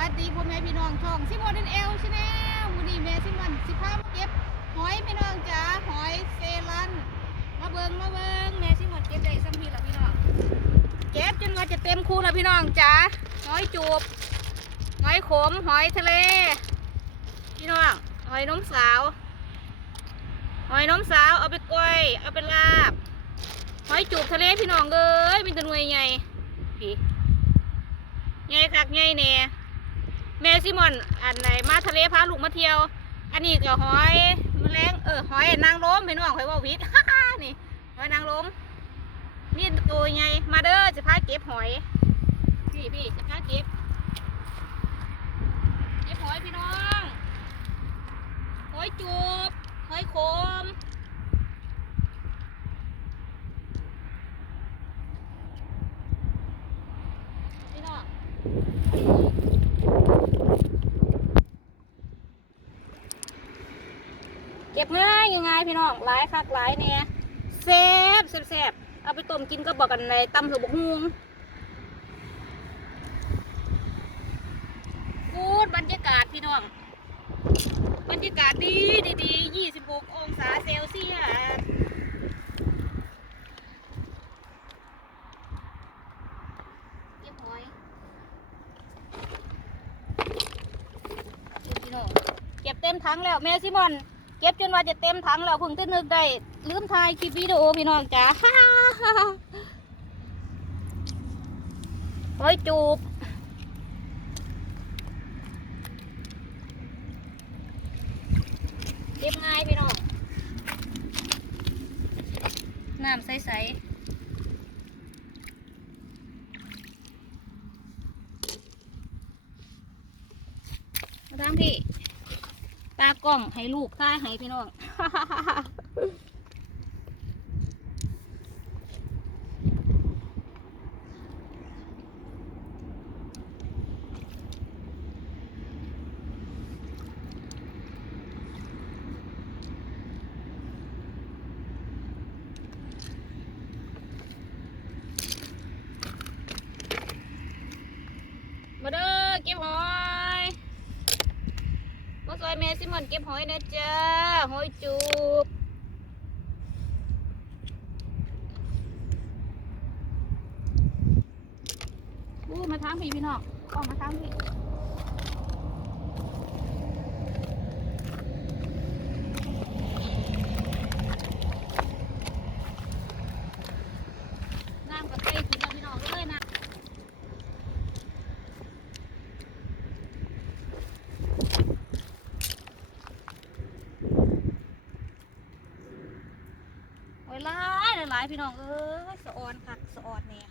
วัสดีพ่อแม่พี่น้องช่องซิมอนเอลชาแนลมูนี่แม่ซิมอนสิพามาเก็บหอยพี่น้องจ๋าหอยเซรันมาเบิงมาเบิงแม่ซิมอนเก็บได้สัมพีละพี่น้องเก็บจนว่าจะเต็มคูแล้วพี่น้องจ๋าหอยจูบหอยขมหอยทะเล พี่น้องหอยน้มสาวหอยน้มสาวเอาไปกล้วยเอาไปลาบหอยจูบทะเลพี่น้องเอ้ยมีแตัวหน่วยใหญ่พี่ใหญ่คักใหญ่แน่ แม่ซิมอนอันไหนมาทะเลพาลูกมาเที่ยว อันนี้ก็หอยแมลงเออหอยนางรมพี่น้องหอยว่าวิทนี่หอยนางรมมีตัวใหญ่มาเด้อจะพาเก็บหอย พี่พี่จะพาเก็บเก็บหอยพี่น้องหอยจูบหอยขมพี่น้องเก็บ ง่ายๆพี่น้องหลายคักหลายเนี่ยแซ่บแซ่บแซ่บเอาไปต้มกินก็บอกกันในตำหือบกฮุงพูดบรรยากาศพี่น้อง บรรยากาศดีดีดียี่สิบหกองศาเซลเซียสเก็บหอยเก็บพี่น้อง เก็บเต็มถังแล้วแม่ซิมอน เก็บจนว่าจะเต็มถังแล้วเพิ่งจะนึกได้ ลืมถ่ายคลิปวิดีโอพี่น้องจ้าหอยจูบเก็บง่ายพี่น้องน้ำใสๆมาทางพี่ ตากล้องให้ลูกตาให้พี่น้อง มาเด้อเก็บหอยมา่ซิมอนเก็บหอยนะจ้าหอยจูบอู้มาทางพี่พี่น้องออกมาทางพี่น้ำกระเตยขึ้นแล้วพี่น้องเลยนะ โอ้ยหลายพี่น้องเอ้ยสะออนคักสะออนเนี่ย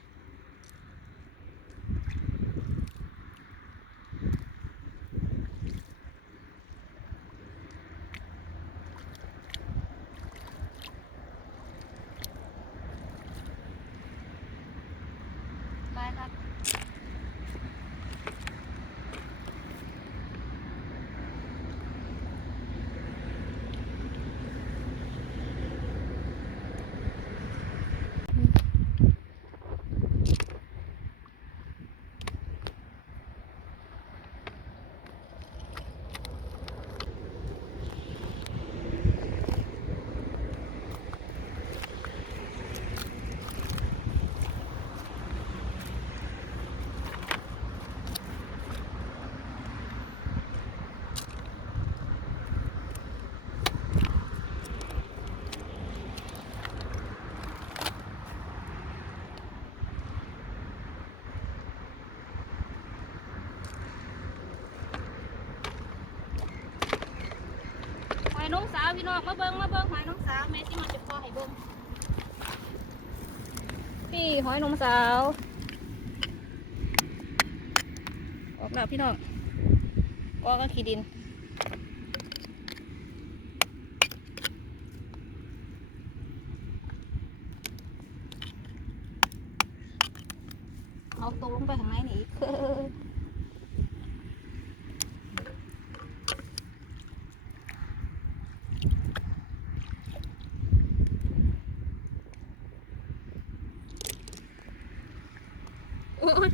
นองสาวพี่น้องมาเบิ้งมาเบิ้งหอยน้องสาวแม่ที่มันจะพอให้เบิ้งพี่หอยน้องสาว ออกแล้วพี่น้องก็ก็ขี้ดินเอาตัวลงไปข้างในนี่อีก โอ้ อ้ย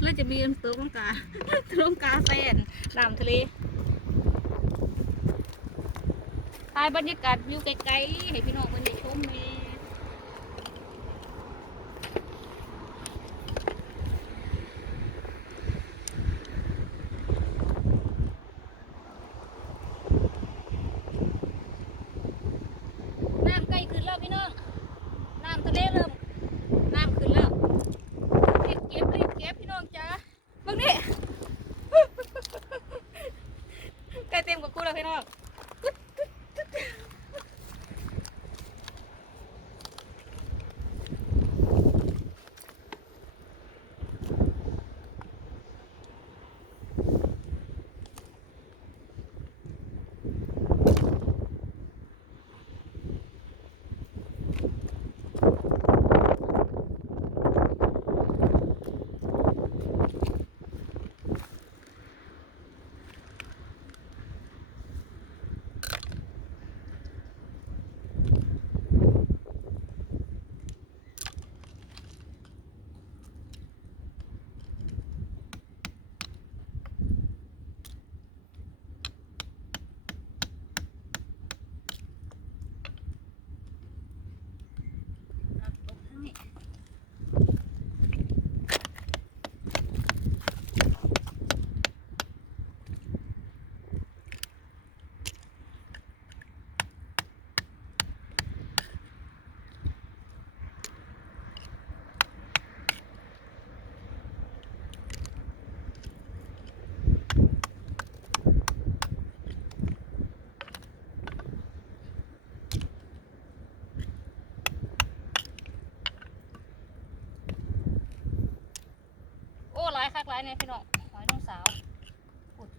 แล้วจะมีตัวลงกาตัวลงกาแซนน้ำทะเลถ่ายบรรยากาศอยู่ไกลๆให้พี่น้องคนได้ชมแม่น้ำใกล้ขึ้นแล้วพี่น้อง น้ำทะเลเริ่ม น้ำขึ้นแล้ว รีบเก็บรีบเก็บพี่น้องจ้าเบิ่งนี่ ใกล้เต็มกับกูแล้ว พี่น้อง กหลายเนี่ยพี่น้องหอยน้องสาวอุด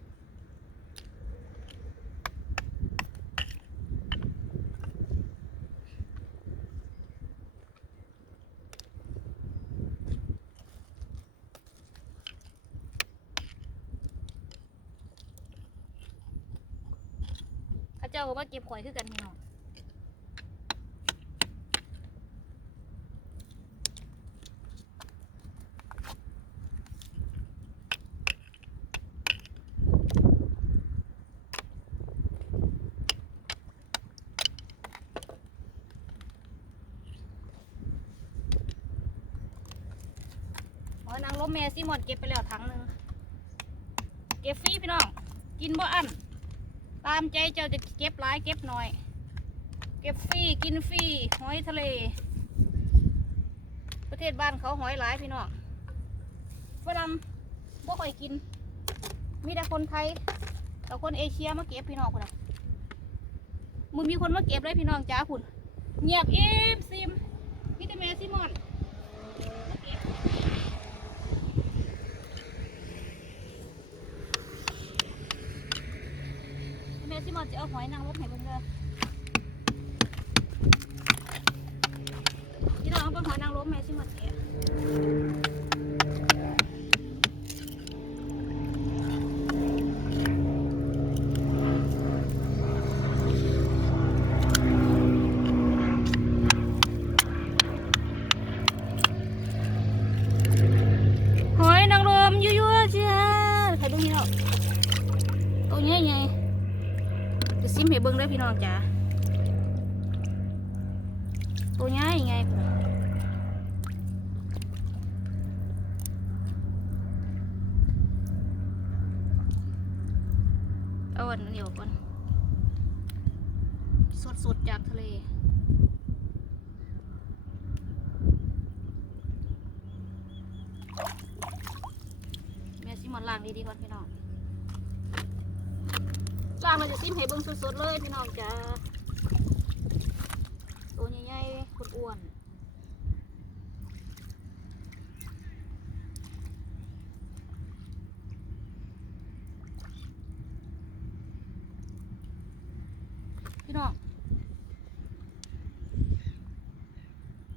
เข้าเจ้าก็มาเก็บหอยคือกันพี่น้อง นางรมแม่ซิมอนเก็บไปแล้วถังหนึ่งเก็บฟรีพี่น้อง กินบ่อันตามใจเจ้าจะเก็บหลายเก็บหน่อย เก็บฟรีกินฟรีหอยทะเล ประเทศบ้านเขาหอยหลายพี่น้องฝรั่งบ่ค่อยกิน มีแต่คนไทยแต่คนเอเชียมาเก็บพี่น้องคนน่ะมึงมีคนมาเก็บเลยพี่น้องจ้าคุณเงียบเอฟซิมมีแต่แม่ซิมอน แม่ซิมอนจะเอา หอยนางรมให้เบิ่งเด้อพี่น้องเอาเป็นหอยนางรมแม่ซิมอนแกะหอยนางรมยั่วๆเชียวใครเบิ่งพี่น้องตัวใหญ่ไง จะซิมให้เบิ้งได้อพี่ น้องจ้าตัวง่ายไงเอาอันนี้ออกก่อนสดๆจากทะเล แม่ซิมอนล้างดีๆก่อนพี่น้อง จ้างเราจะซิมให้เบิ่งสดๆเลยพี่น้องจ้าตัวใหญ่ๆคนอ้วนพี่น้อง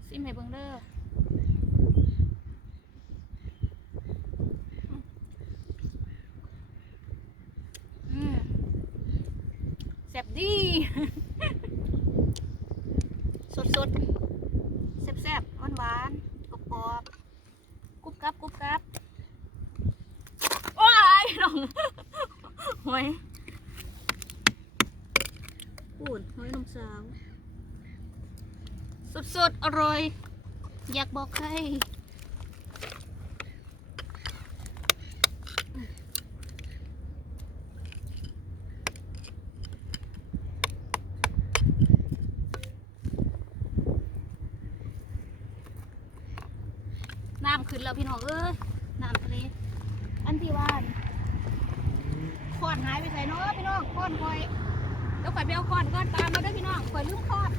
ซิมให้เบิ่งเด้อ สดสดแซ่บแซ่บหวานหวานกรอบกรอบกรุบกรับกรุบกรับโอ้ยลงหอยปูนหอยนมสาว สดสดอร่อย อยากบอกใคร น้ำขึ้นแล้วพี่น้องเอ้ยน้ำทะเลอันที่ว่าขอนหายไปใส่เนาะพี่น้องขอนคอยเดี๋ยวข่อยไปเอาขอนก่อนตามมาด้วยพี่น้องข่อยลืมขอน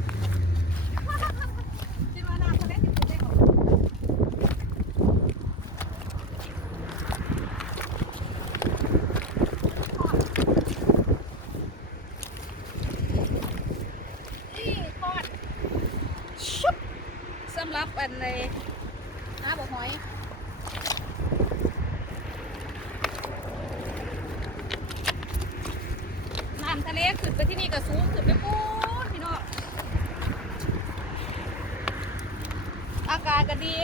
คิดว่าน้ำทะเลจะขึ้นได้บ่นี่ขอนชุบสำหรับอันในน้าบอกหอย น้ำทะเลขึ้นไปที่นี่ก็สูงขึ้นไปปูนพี่น้องอากาศก็ดี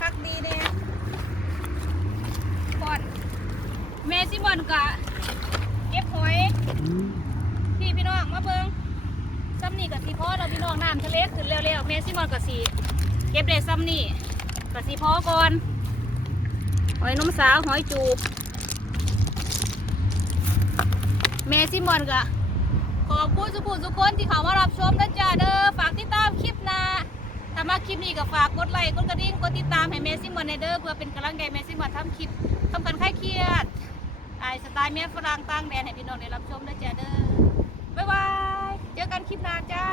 คักดีเนี่ยก่อนแม่ซิมอนกะเก็บหอยพี่พี่น้องมาเบิ่งซ้ำนี่กับสีพ่อเราพี่น้องน้ำทะเลขึ้นเร็วๆแม่ซิมอนกับสีเก็บได้ซ้ำนี่กับสีพ่อก่อนหอยนมสาวหอยจูบเมซิมอนกะขอบคุณสุขุมทุคนที่เขามารับชมนะจ๊ะเด้อฝากติดตามคลิปหนะ ถ้ามาคลิปนี้ก็ฝากกดไลค์กดกระดิ่งกดติดตามให้เมซิมอนในเดอร์เพื่อเป็นกำลังใจเมซิมอนทำคลิปทำกันคลายเครียดไอสไตล์เมียฝรั่งต่างแดนให้พี่น้องได้รับชมด้วยเจ้าเด้อบ๊ายบาย เจอกันคลิปหน้าจ้า